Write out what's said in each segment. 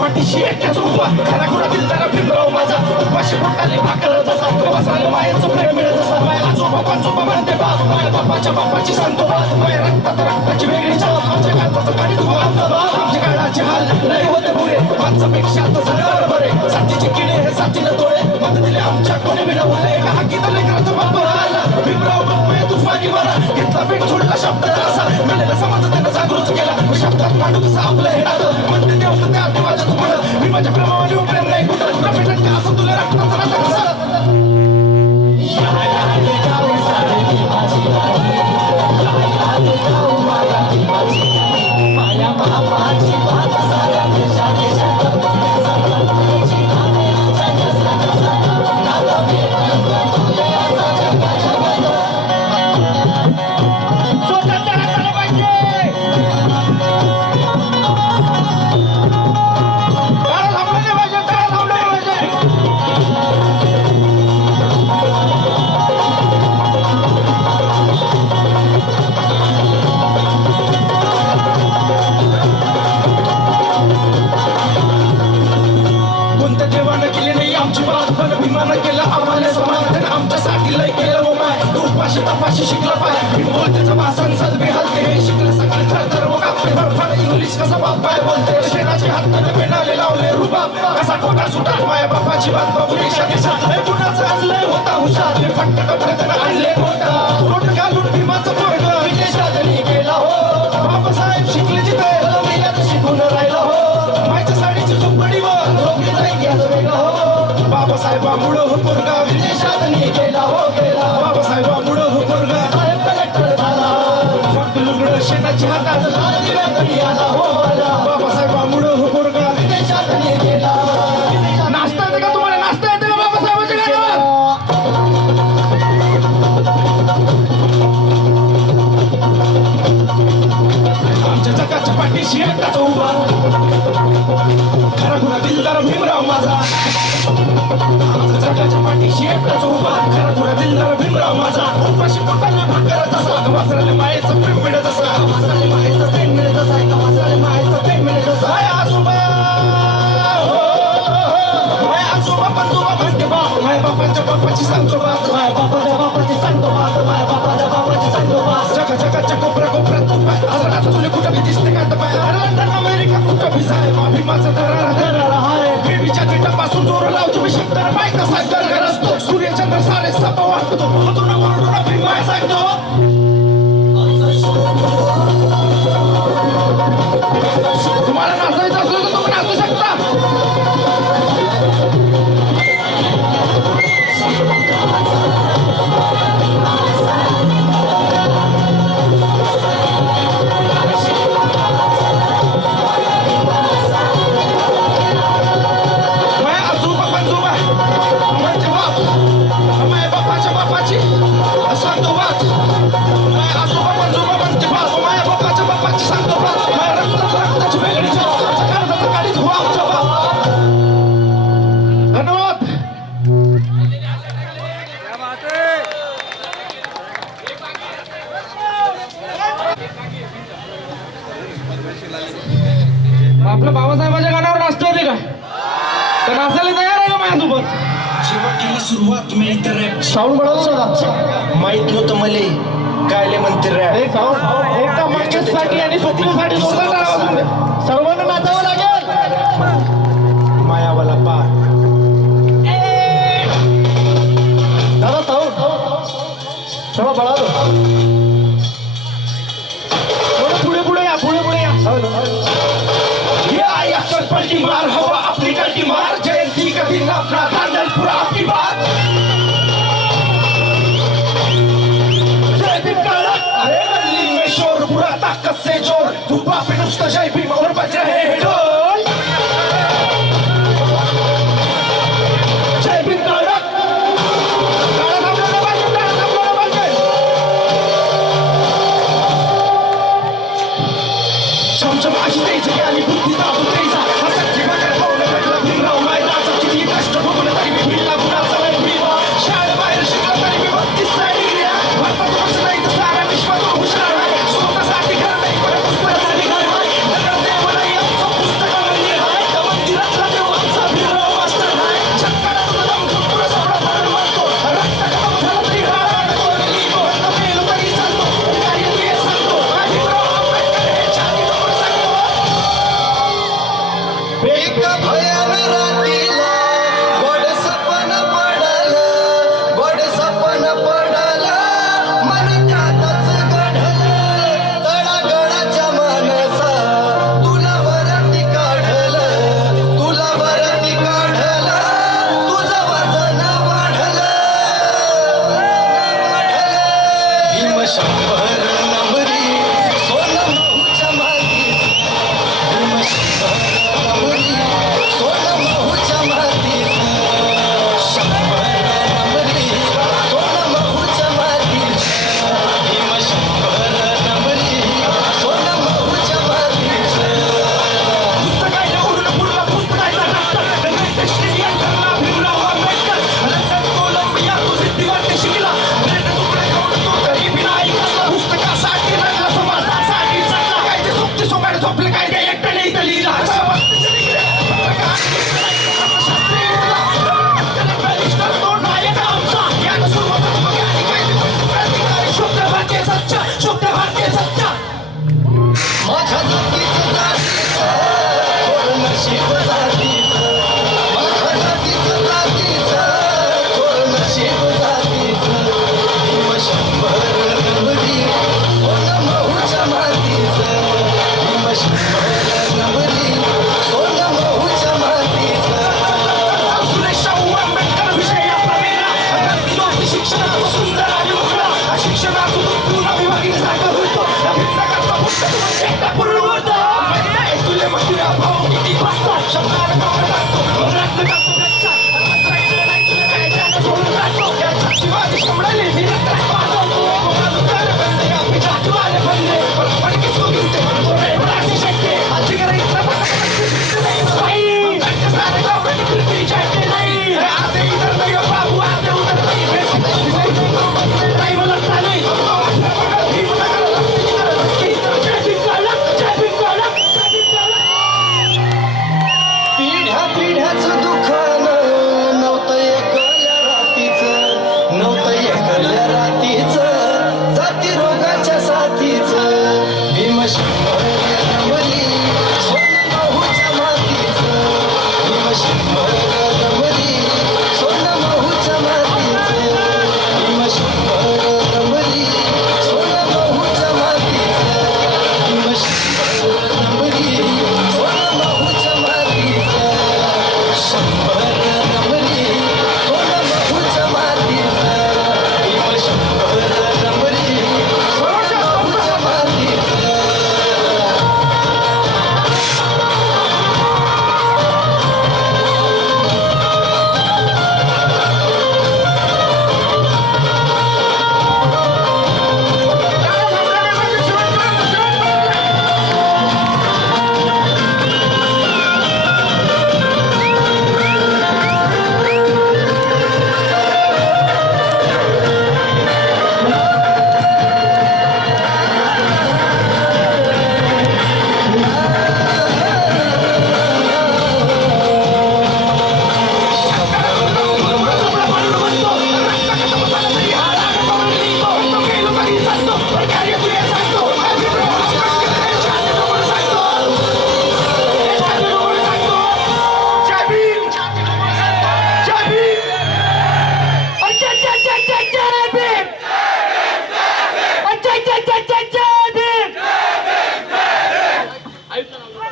पाठीशी एकट्याच उभा खरा खुरातील जरा भीमराव माझा उपाशी पोटाने भाकर जसा वासाला मायाचं प्रेम मिळत जसा माया आजोबा पाचोबा म्हणते बा माया बापाच्या बापाची सांगतो बा माया रक्तात रक्ताची वेगळी छाप आमच्या काळाचं काढी तू आमचा बा आमच्या काळाचे हाल नाही होते पुरे माणसापेक्षा तर सगळं बरे साथीची किडे हे साथीनं तोडे मदतीले आमच्या कोणी मिळवले का हाकीत लेकराचा बाप आला भीमराव बाप्पा तुफानी मारा घेतला पेट सोडला शब्द असा मिळाला समाज त्यानं जागृत केला शब्दात मांडू कसं आपलं हे नातं म्हणते देव त्या देवाच्या तुम्हाला मी माझ्या प्रेमामध्ये प्रेम नाही कुठं तुला भेटत का असं तुला रक्ताचं नातं कसं तपाशी शिकलं पाय बोलतेचं भाषण सदबी हलते हे शिकलं सकाळी थरथर मग आपले फडफड इंग्लिश कसं बापाय बोलते शेणाचे हाताने पेनाले लावले रुबाब कसा खोटा सुटात माया बापाची बात बघून देशा देशात हे कुणाचं आणलंय होता हुशार हे फट्ट कपड्यात आणले मोठा रोट घालून भीमाचं पोरग विदेशात गेला हो बाबासाहेब शिकले जिथे मिळात शिकून राहिला हो मायच्या साडीची झुंपडीवर झोपली जाईल गेलं वेगळं हो बाबासाहेबामुळं हो पोरगा विदेशात गेला हो गेला बाबासाहेबामुळं हो पोरगा साहेब कलेक्टर झाला फक्त लुगडं शेणाची हातात आला हो बाबासाहेबामुळं हो पोरगा विदेशात गेला नाश्ता येते का तुम्हाला नाश्ता येते का बाबासाहेबांच्या गावात आमच्या जगाच्या पाठीशी एकटाच उभा खरा खुरा दिलदार भीमराव माझा आमच्या जगाच्या पाठीशी एकटाच उभा खरा खुरा दिलदार भीमराव माझा उपाशी पोटाने भाकर जसा वासराले मायेचं प्रेम मिळत असा वासराले मायेचं प्रेम मिळत असा एका वासराले मायेचं प्रेम मिळत असा हाय आजोबा हाय आजोबा पंजोबा म्हणते बाप माय बापाच्या बापाची सांगतो बाप माय बापाच्या बापाची सांगतो बाप माय बापाच्या बापाची सांगतो बाप जगा जगाच्या कोपऱ्या कोपऱ्यात तू पाय असं तुला कुठं बी दिसते का पाय लंडन अमेरिका कुठं बी साहेब अभिमाचा दरारा हाय बेबीच्या पिठापासून जोर लावतो मी शब्द माय कसा गरगर असतो सूर्यचंद्र सारे सप वाटतो मधून वरडून अभिमान सांगतो तुम्हाला नाचायचं असलं तर तुम्ही नाचू शकता आपलं बाबासाहेबांच्या गाण्यावर नाचतो होते का तर नाचायला तयार आहे का माझ्यासोबत जेव्हा केली सुरुवात मी तर रॅप साऊंड बळवतो ना माहित नव्हतं मले कायले म्हणते रॅप एका मंचसाठी आणि स्वप्नासाठी सर्वांना नाचावं लागेल मायावाला पार दादा साऊंड थोडा बळावतो पुढे पुढे या पुढे पुढे या पलटी मार हवा अपनी गलती मार जयंती का दिन अपना खानदान पूरा आपकी बात जय भीम कड़क अरे गली में शोर पूरा ताकत से जोर तू बाप नुस्ता जय भीम और बज रहे हैं डोर भीमशंकर नंबरी सोनं महूच्या मातीचं भीमशंकर नंबरी सोनं महूच्या मातीचं शंभर नंबरी सोनं महूच्या मातीचं भीमशंकर नंबरी सोनं महूच्या मातीचं पुस्तकाच्या उरलं पुरलं पुस्तकाचा डॉक्टर रंगायचं श्रीयन ठरला भीमराव आंबेडकर लंडन कोलंबिया तो सिद्धिवाटे शिकला ब्रेड तुकडे खाऊन तो तरी बिनाई कसला पुस्तकासाठी रडला समाजासाठी जगला कायदे सोबती सोबाड झोपले कायदे एकट्याने इथं लिहिला समाजाचे निघले पत्रकार अर्थशास्त्री इथला बॅरिस्टर तो नायक आमचा यानं सुरुवात बघा आणि कायदे प्रतिकारी शुद्ध भारतीय सच्च शुद्ध भारतीय सच्च माझ्या जातीचं जातीचं थोर नशीब जातीचं माझ्या जातीचं जातीचं थोर नशीब जातीचं भीमशंकर नंबरी सोनं महूच्या मातीचं भीमशंकर नंबरी सोनं महूच्या मातीचं सुरेश शाहू आंबेडकर विषय आपला वेगळा विनोदी शिक्षणाचा सुंदर आणि उघडा शिक्षणातून पूर्ण विभागीसारखं होतो प्रकारचा पुस्तक एकटा पूर्ण होतो तुले मग तुला भाऊ किती वाजता शब्दाला कावडा लागतो रत्न कापतो गच्चा राहिलं नाही तुला काय त्यानं सोडून जातो या जातीवादी शंभराले मी रक्ताच पाहतो कोणाला उतार बंदे आपली जातीवाले बंदे पण किसको गिनते म्हणतो रे राशी शक्य आजी घरा इथला बाई सारे गावडे कृती चाहते नाही आते इधर नाही बाबू आते उधर नाही नाही मला नाही पिढ्या पिढ्याचं दुखानं नव्हतं एकल्या रातीचं नव्हतं एकल्या रातीचं जाती रोगाच्या साथीचं भीमशंकर नंबरी सोनं महूच्या मातीचं भीमशंकर नंबरी सोनं महूच्या मातीचं भीमशंकर नंबरी सोनं महूच्या मातीचं भीमशंकर नंबरी सोनं महूच्या मातीचं शंभर नंबरी सोनं महूच्या मातीचं भीमशंकर नंबरी सोनं महूच्या मातीचं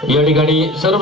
या ठिकाणी सर्व